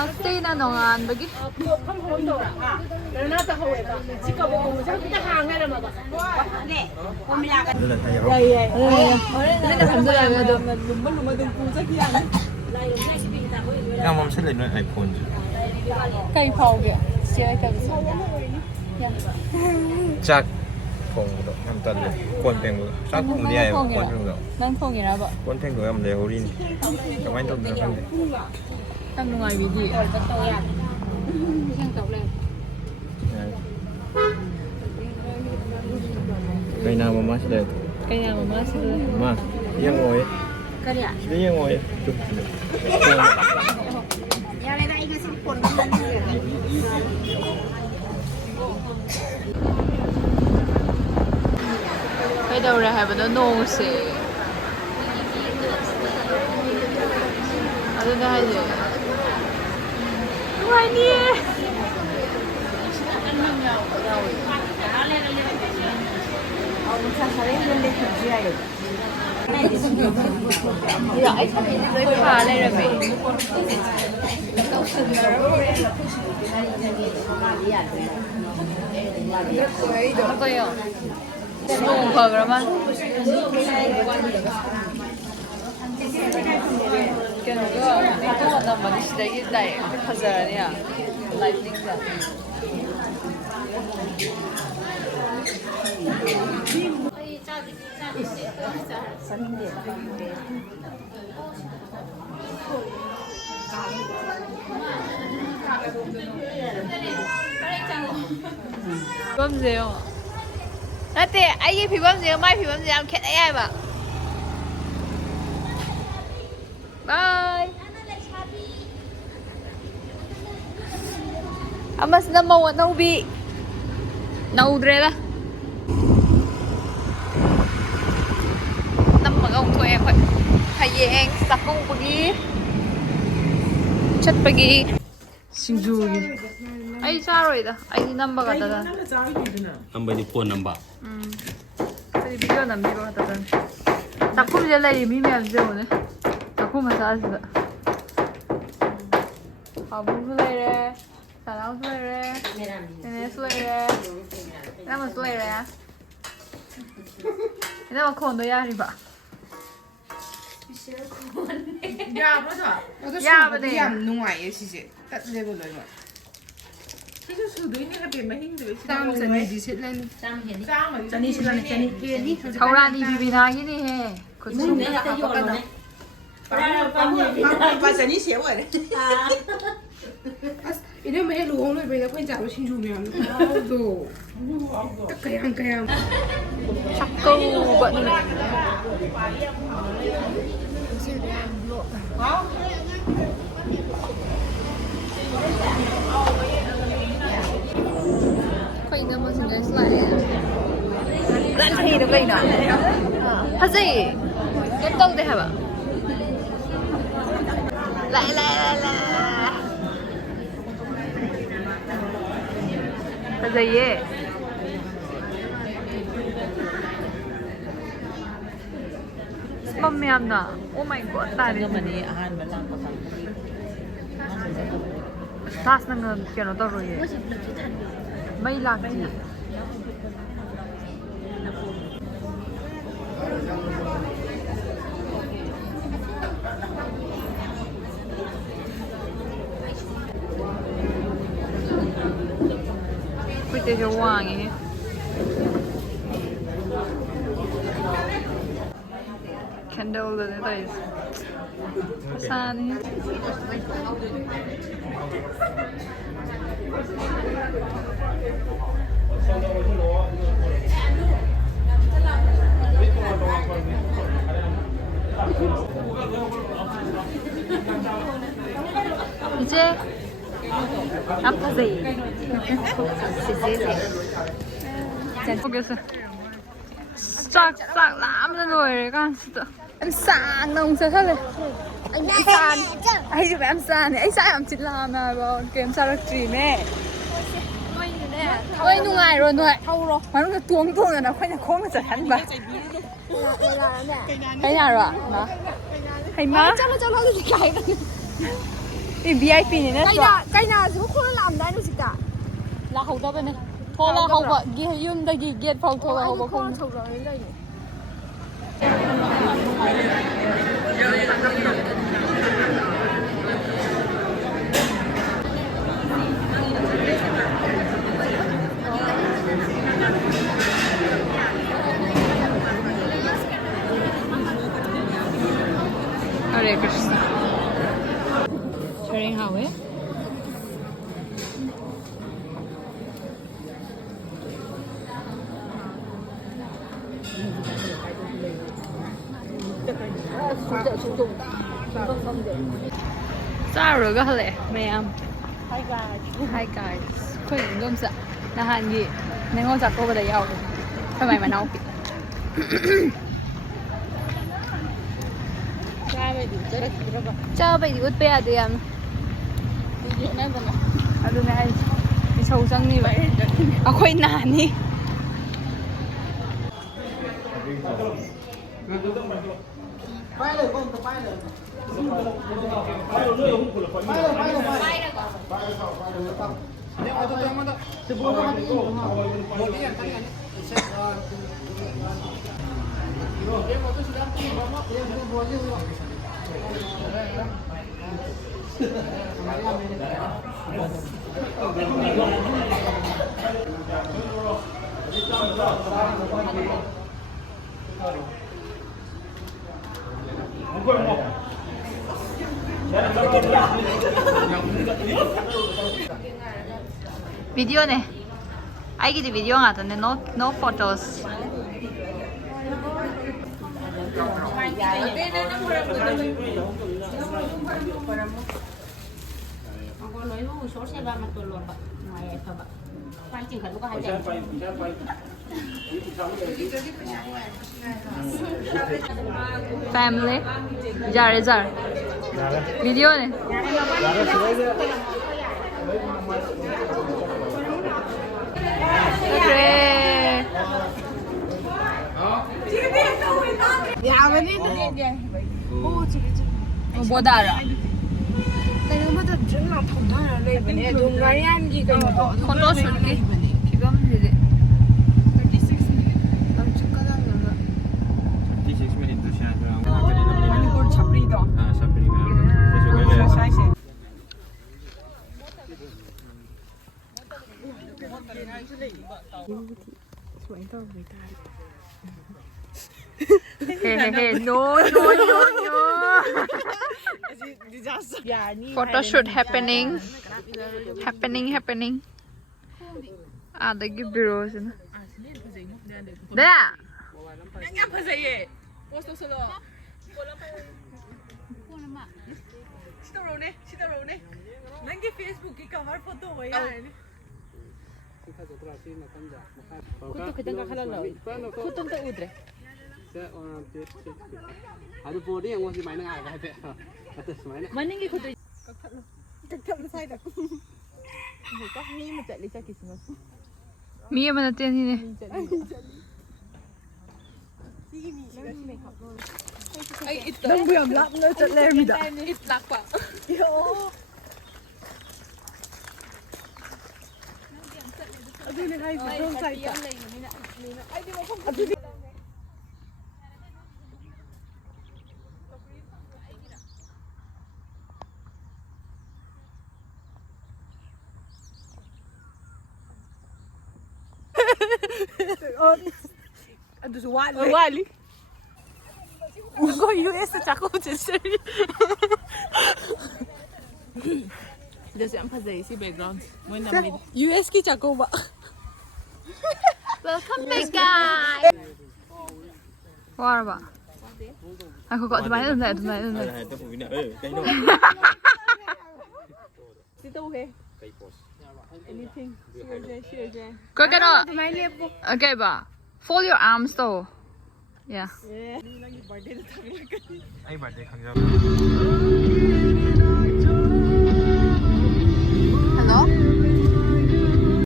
ꯂꯥꯁꯇꯩꯅ ꯅꯣꯡꯉꯥꯟꯕꯒꯤ ꯌꯥꯝ ꯃꯝꯁꯤꯜꯂꯦ ꯅꯣꯏ ꯑꯥꯏꯐꯣꯟꯁꯦ ꯀꯩ ꯐꯥꯎꯒꯦ ꯆꯦ ꯀꯩꯁꯦ ꯆꯥꯛ ꯊꯣꯡꯕꯗꯣ ꯌꯥꯝ ꯇꯜꯂꯦ ꯀꯣꯟ ꯐꯦꯡꯕꯗꯣ ꯆꯥꯛ ꯊꯣꯡꯕꯗꯤ ꯌꯥꯏꯑꯕ ꯀꯣꯟ ꯐꯦꯡꯕꯗꯣ ꯅꯪ ꯊꯣꯡꯉꯤꯔꯕ ꯀꯣꯟ ꯐꯦꯡꯕꯗꯣ ꯌꯥꯝ ꯂꯩꯍꯧꯔꯤꯅꯤ ꯀꯃꯥꯏꯅ ꯇꯧꯗꯣꯏꯅꯣ ꯈꯪꯗꯦ ꯌꯥꯝ ꯅꯨꯡꯉꯥꯏꯕꯤꯗꯤ ꯀꯩꯅꯥ ꯃꯃꯥꯁꯤꯗ ꯀꯩꯅꯥ ꯃꯃꯥꯁꯤꯗ ꯃꯥ ꯌꯦꯡꯉꯣꯏ ꯀꯔꯤ ꯁꯤꯗ ꯌꯦꯡꯉꯣꯏ ꯌꯥꯔꯦꯗ ꯑꯩ ꯉꯁꯤ ꯐꯣꯟ ꯀꯩꯗꯧꯔꯦ ꯍꯥꯏꯕꯗꯣ ꯅꯣꯡꯁꯦ ꯑꯗꯨꯅ ꯍꯥꯏꯁꯦ ꯅꯨꯡꯉꯥꯏꯅꯤꯌꯦ ꯂꯣꯏ ꯐꯥ ꯂꯩꯔꯝꯃꯦ ꯅꯣꯡ ꯐꯈ꯭ꯔ ꯃꯥꯜꯂꯦ ꯀꯩꯅꯣꯒ ꯐꯣꯇꯣ ꯅꯝꯕꯗꯤ ꯁꯤꯗꯒꯤ ꯗꯥꯏꯔꯦꯛ ꯐꯖꯔꯅꯤ ꯂꯥꯏꯇꯤꯡꯗ ꯐꯤꯕꯝꯁꯦ ꯌꯦꯡꯉꯣ ꯅꯠꯇꯦ ꯑꯩꯒꯤ ꯐꯤꯕꯝꯁꯦ ꯃꯥꯏ ꯐꯤꯕꯝꯁꯦ ꯌꯥꯝ ꯈꯦꯠꯅꯩ ꯍꯥꯏꯕ ꯕꯥꯏ ꯑꯃꯁꯤꯅ ꯃꯧ ꯑꯅꯧꯕꯤ ꯅꯧꯗ꯭ꯔꯦꯗ ꯅꯝꯃꯒ ꯑꯃꯨꯛ ꯊꯣꯛꯑꯦ ꯑꯩꯈꯣꯏ ꯍꯌꯦꯡ ꯆꯥꯛꯀꯧꯕꯒꯤ ꯆꯠꯄꯒꯤ ꯁꯤꯡꯖꯨꯒꯤ ꯑꯩ ꯆꯥꯔꯣꯏꯗ ꯑꯩꯗꯤ ꯅꯝꯕ ꯈꯛꯇꯗ ꯅꯝꯕꯗꯤ ꯐꯣꯟ ꯅꯝꯕ ꯑꯩꯗꯤ ꯚꯤꯗꯤꯑꯣ ꯅꯝꯕꯤꯕ ꯈꯛꯇꯗꯅꯤ ꯆꯥꯛꯈꯨꯝꯁꯤꯗ ꯂꯩꯔꯤ ꯃꯤ ꯃꯌꯥꯝꯁꯦ ꯌꯦꯡꯉꯨꯅꯦ ꯆꯥꯛꯈꯨꯝ ꯃꯆꯥꯁꯤꯗ ꯄꯥꯕꯨꯡꯁꯨ ꯂꯩꯔꯦ ꯁꯅꯥꯎꯁꯨ ꯂꯩꯔꯦ ꯅꯦꯅꯦꯁꯨ ꯂꯩꯔꯦ ꯏꯅꯝꯃꯁꯨ ꯂꯩꯔꯦ ꯏꯅꯝꯃ ꯈꯣꯟꯗꯣ ꯌꯥꯔꯤꯕ ꯌꯥꯕꯅꯦ ꯌꯥꯝ ꯅꯨꯡꯉꯥꯏꯌꯦ ꯁꯤꯁꯦ ꯇꯠꯂꯦꯕ ꯂꯣꯏꯅ ꯁꯤꯁꯨ ꯁꯨꯗꯣꯏꯅꯦ ꯍꯥꯏꯐꯦꯠ ꯃꯍꯤꯡꯗꯨ ꯆꯥꯝꯃ ꯆꯅꯤꯗꯤ ꯁꯤꯠꯂꯅꯤ ꯆꯥꯝꯃ ꯆꯅꯤ ꯁꯤꯠꯂꯅꯤ ꯆꯅꯤ ꯊꯧꯔꯥꯅꯤ ꯕꯤꯕꯤꯅꯥꯒꯤꯅꯤꯍꯦ ꯂꯨꯄꯥ ꯆꯅꯤ ꯁꯦꯞ ꯑꯣꯏꯔꯦ ꯑꯁ ꯏꯅꯝꯃ ꯍꯦꯛ ꯂꯨꯍꯣꯡ ꯂꯣꯏꯕꯩꯗ ꯑꯩꯈꯣꯏꯅ ꯆꯥꯕ ꯁꯤꯡꯖꯨ ꯃꯌꯥꯝꯗꯣ ꯀꯌꯥꯝ ꯆꯥꯛꯀꯧꯕ ꯅꯨꯃꯤꯠ ꯑꯩꯈꯣꯏ ꯏꯅꯝꯃꯁꯤꯡ ꯒꯥꯏꯁ ꯂꯥꯛꯑꯦ ꯐꯖꯩꯗꯣ ꯀꯩꯅꯣ ꯐꯖꯩꯌꯦ ꯀꯩꯝ ꯇꯧꯗꯦ ꯍꯥꯏꯕ ꯂꯥꯛꯑꯦ ꯐꯖꯩꯌꯦ ꯃꯝ ꯌꯥꯝꯅ ꯑꯣ ꯃꯥꯏ ꯒꯣꯗ ꯇꯥꯔꯦ ꯑꯃꯅꯤ ꯑꯍꯥꯟꯕ ꯂꯥꯛꯄ ꯀ꯭ꯂꯥꯁ ꯅꯪ ꯀꯩꯅꯣ ꯇꯧꯔꯣꯏꯌꯦ ꯃꯩ ꯂꯥꯛꯇꯤꯌꯦ ꯐꯨꯏꯇꯦꯁꯦ ꯋꯥꯡꯉꯦ 캔들ꯗꯅꯦ ꯇꯧꯔꯤꯁꯦ ꯁꯥꯅꯤ 이제 안 파세요. 보겠어. 싹싹 라면 노래 간스도. Em sàn nông sao thế này? Anh sàn. Ai giúp em sàn này? Anh sàn em chỉ làm mà bao kiếm sao được gì nè? Ôi nung ai rồi nung ai? Thâu rồi. Mà nó tuông rồi nó khoanh khốn nó trở thành bà. Cái nào rồi? Nó. Hay má. Cho nó gì cái. นี่ VIP นี่นะจ๊ะ ไก่นาสิพวกคุณลำได้ดูสิตา ลาเขาได้ไปเนี่ยโทรลาเขาบอกยืมได้กี่เกียรติพอโทรลาเขาบอกคง ถูกเลยเลย Hare Krishna. Sharing how eh? Sao cái hả mẹ em? Hi guys. Hi guys. Khuyên gom sợ. Là hàng gì? Nên ngon giặt cô vào đây giàu. Sao mày mà nấu? Cho bây giờ út bé đi em. Aduh guys. Đi sâu sang như vậy. Ako ay nani. Video này, ai cái video à? Tụi nó no photos. Family, jar. Video này. Okay. Ya beni de. Bố đà rồi. Tại nó mất trứng là thủng thôi là lên bên dùng cái ăn gì cần có. Photoshoot cái. Kivam gì đấy. 36 minutes to share around. 이걸 잡리다. Ah, sabri na. 사이즈. Hey, no. Photoshoot happening. Ah, the gift bureaus. There. nange Facebook ki cover photo ho yaar 그것도 그냥 가라라. 그것도 또 우드래. 아주 보리 영어지 많이 나가 돼. 어땠어 많이? 맞는 게 그것도 탁탁 사이다. 딱 미면 잘 리자키 스마스. Mia mà tiền gì này? 너무 얌 랍너 쩔래입니다. Ít lạc quá. 아들이 하이즈 좀 사이다. 아들 와리. 이거 US 자꾸 제시리. जैसे हम फंस गए इसी background वही number US की chakouba. Welcome back guys. Wow ba. Ako ko tụi mày đừng này. Hai tới phụ nè. Cái đó. Dito okay. Anything. Share. Có cái đó. Okay ba. Fold your arms though. Yeah. Ai bạn đây không